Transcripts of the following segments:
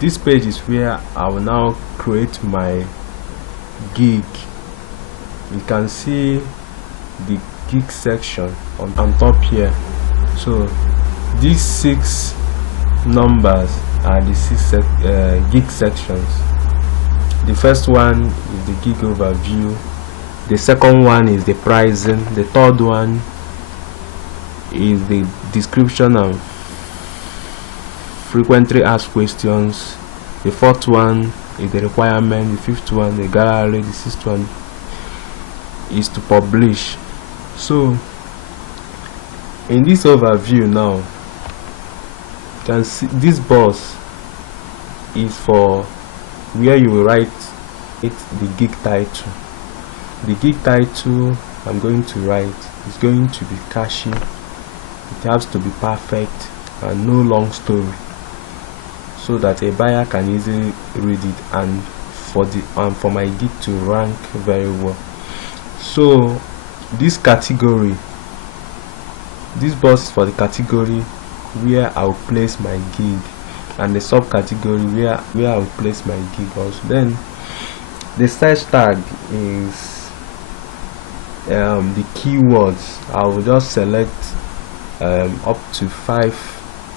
This page is where I will now create my gig. You can see the gig section on top here. So these 6 numbers are the 6 gig sections. The first one is the gig overview, the second one is the pricing, the third one is the description and frequently asked questions, the fourth one is the requirement, the fifth one the gallery, the sixth one is to publish. So in this overview now, you can see this box is for where you will write the gig title. The gig title I'm going to write is going to be catchy, it has to be perfect and no long story, so that a buyer can easily read it and for my gig to rank very well. So this category, this box is for the category where I'll place my gig, and the subcategory where I'll place my gig also. Then the search tag is the keywords. I will just select up to 5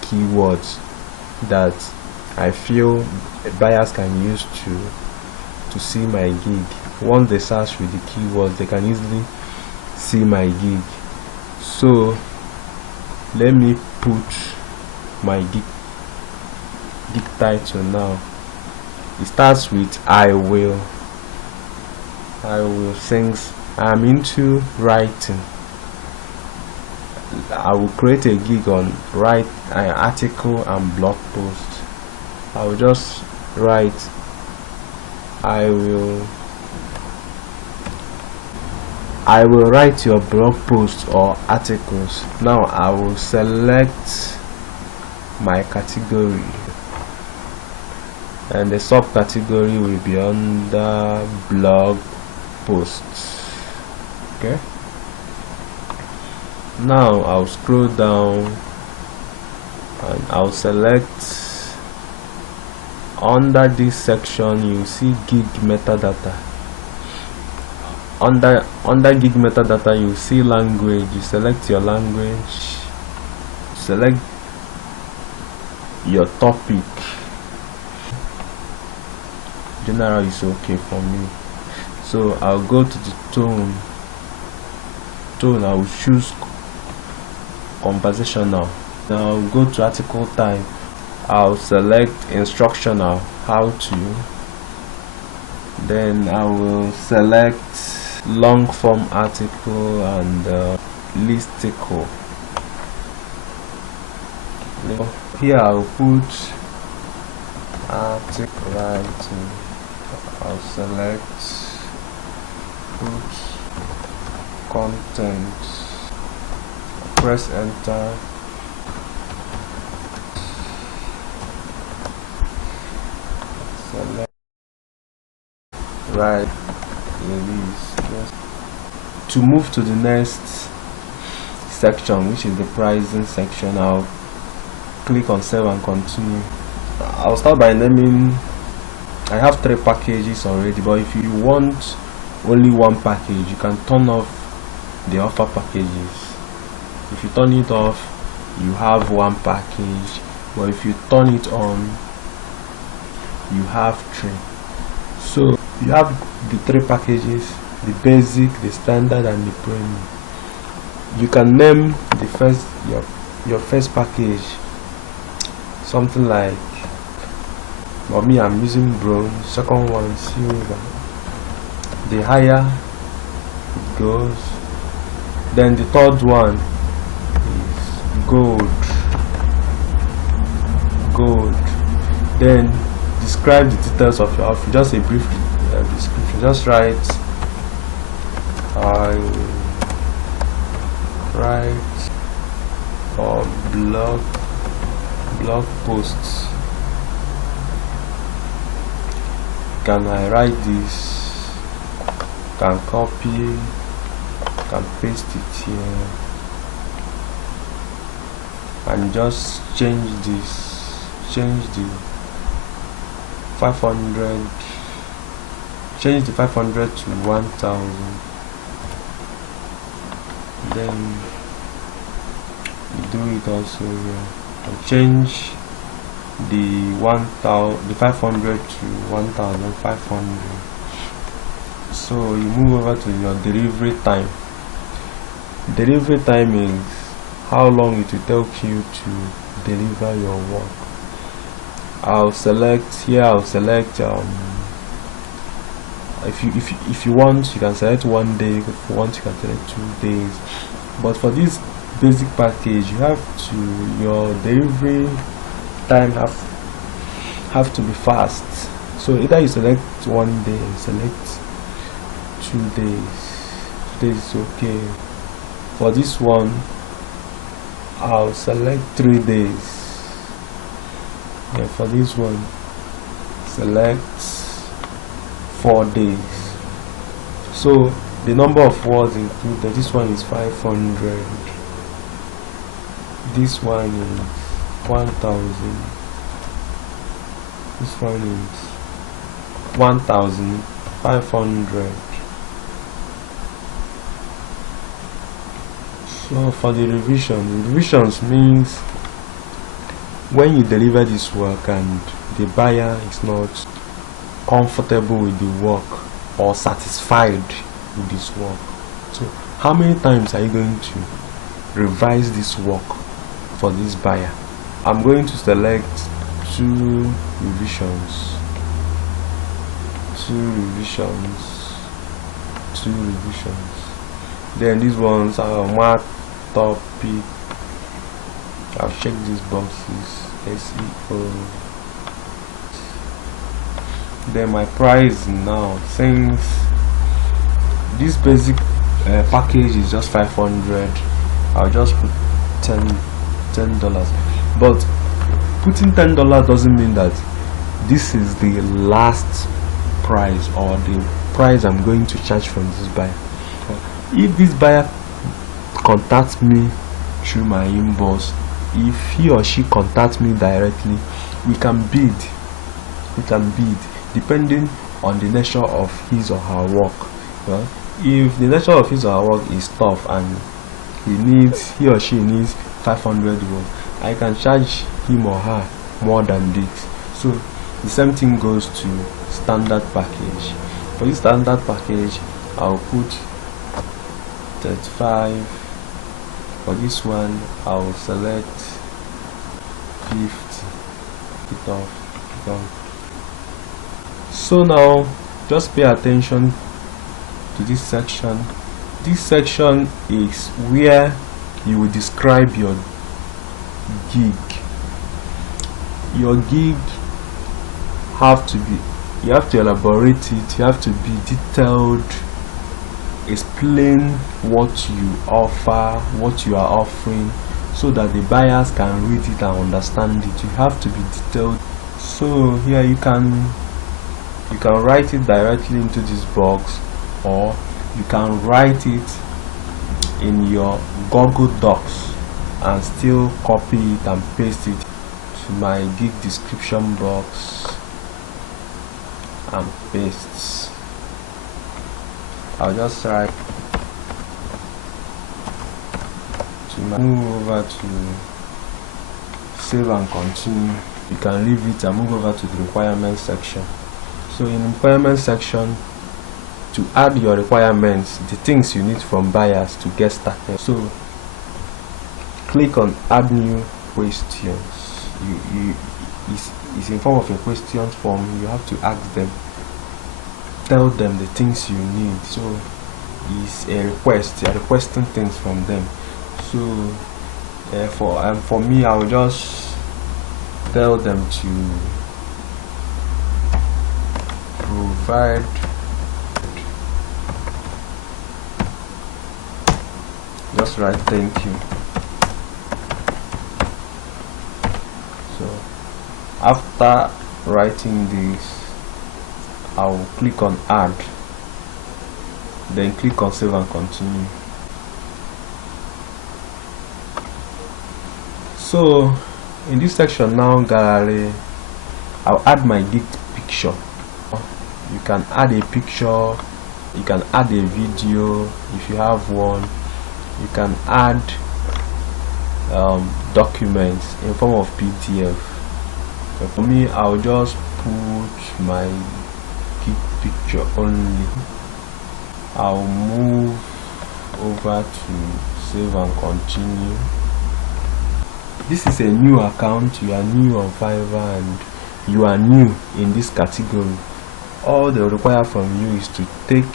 keywords that I feel buyers can use to see my gig. Once they search with the keywords, they can easily see my gig. So let me put my gig title now. It starts with I will, since I'm into writing, I will create a gig on write an article and blog post. I will just write I will write your blog post or articles. Now I will select my category, and the subcategory will be under blog posts. Okay, now I'll scroll down and I'll select. Under this section you see gig metadata. Under gig metadata you see language. You select your language, select your topic. General is okay for me, so I'll go to the tone. I will choose conversational. Now I'll go to article type. I'll select instructional, how to. Then I will select long form article and listicle. Here I'll put article writing. I'll select put content, press enter. Select right release. Yes. To move to the next section, which is the pricing section, I'll click on save and continue. I'll start by naming. I have 3 packages already, but if you want only one package, you can turn off the offer packages. If you turn it off, you have one package, but if you turn it on, you have 3. So you have the 3 packages: the basic, the standard, and the premium. You can name the first your first package something like, for me I'm using bronze, second one silver. The higher it goes, then the third one is gold. Then describe the details of your outfit, just a brief description. Just write I write or blog posts. Can I write this? Can copy, can paste it here, and just change this, change the 500, change the 500 to 1000, then you do it also here, and change the 500 to 1500. So you move over to your delivery time. Delivery time is how long it will take you to deliver your work. I'll select here, if you want, you can select 1 day. If you want, you can select 2 days. But for this basic package, you have to, your delivery time have to be fast. So either you select 1 day, select 2 days. 2 days is okay. For this one, I'll select 3 days. And for this one, select 4 days. So the number of words included, this one is 500, this one is 1000, this one is 1500. So for the revisions means when you deliver this work and the buyer is not comfortable with the work or satisfied with this work, so how many times are you going to revise this work for this buyer? I'm going to select 2 revisions, 2 revisions. Then these ones are mark topic. I'll check these boxes, SEO. Then my price now, since this basic package is just 500, I'll just put $10. But putting $10 doesn't mean that this is the last price or the price I'm going to charge from this buyer. If this buyer contacts me through my inbox, if he or she contacts me directly, we can bid depending on the nature of his or her work. If the nature of his or her work is tough and he or she needs 500 words, I can charge him or her more than this. So the same thing goes to standard package. For this standard package, I'll put 35. For this one, I'll select 50. It off. So now just pay attention to this section. This section is where you will describe your gig. Your gig you have to elaborate it, you have to be detailed, explain what you offer, what you are offering, so that the buyers can read it and understand it. You have to be detailed. So here you can write it directly into this box, or you can write it in your Google Docs and still copy it and paste it to my gig description box and paste. I'll just write to move over to save and continue. You can leave it and move over to the requirements section. So in the requirements section, to add your requirements, the things you need from buyers to get started. So click on add new questions. It's in form of a questions form. You have to ask them, tell them the things you need. So it's a request, you're requesting things from them. So for me, I will just tell them to provide just write thank you. So after writing this, I will click on add, then click on save and continue. So in this section now, gallery, I'll add my gig picture. You can add a picture, you can add a video if you have one, you can add documents in form of PDF. But for me, I'll just put my key picture only. I'll move over to save and continue. This is a new account. You are new on Fiverr and you are new in this category. All they require from you is to take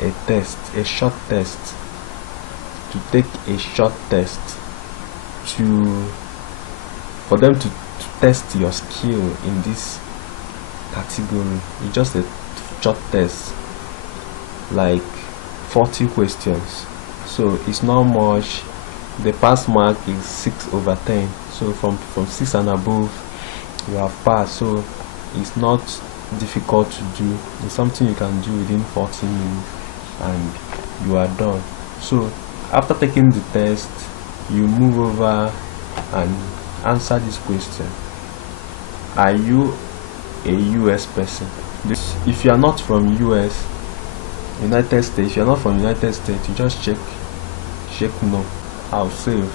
a test, a short test, for them to test your skill in this category. It's just a short test, like 40 questions, so it's not much. The pass mark is 6/10, so from 6 and above you have passed. So it's not difficult to do. It's something you can do within 40 minutes and you are done. So after taking the test, you move over and answer this question: are you a US person? If you are not from US, United States, if you are not from United States, you just check no. I'll save,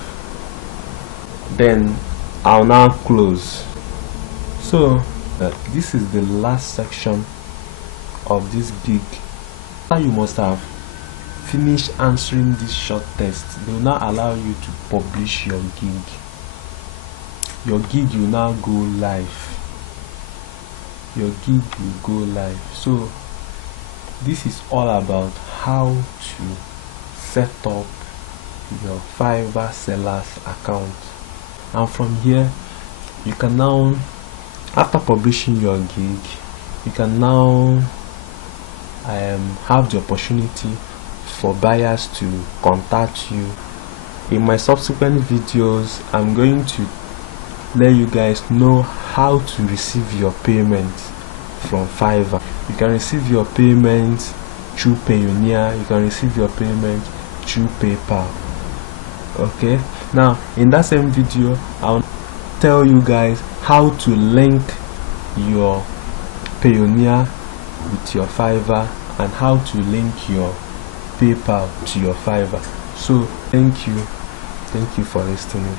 then I'll now close. So this is the last section of this gig. Now you must have finished answering this short test. They will now allow you to publish your gig. Your gig will now go live. Your gig will go live. So this is all about how to set up your Fiverr sellers account, and from here you can now, after publishing your gig, you can now have the opportunity for buyers to contact you. In my subsequent videos, I'm going to let you guys know how to receive your payment from Fiverr. You can receive your payment through Payoneer, you can receive your payment through PayPal. Okay, now in that same video I'll tell you guys how to link your Payoneer with your Fiverr and how to link your PayPal to your Fiverr. So thank you for listening.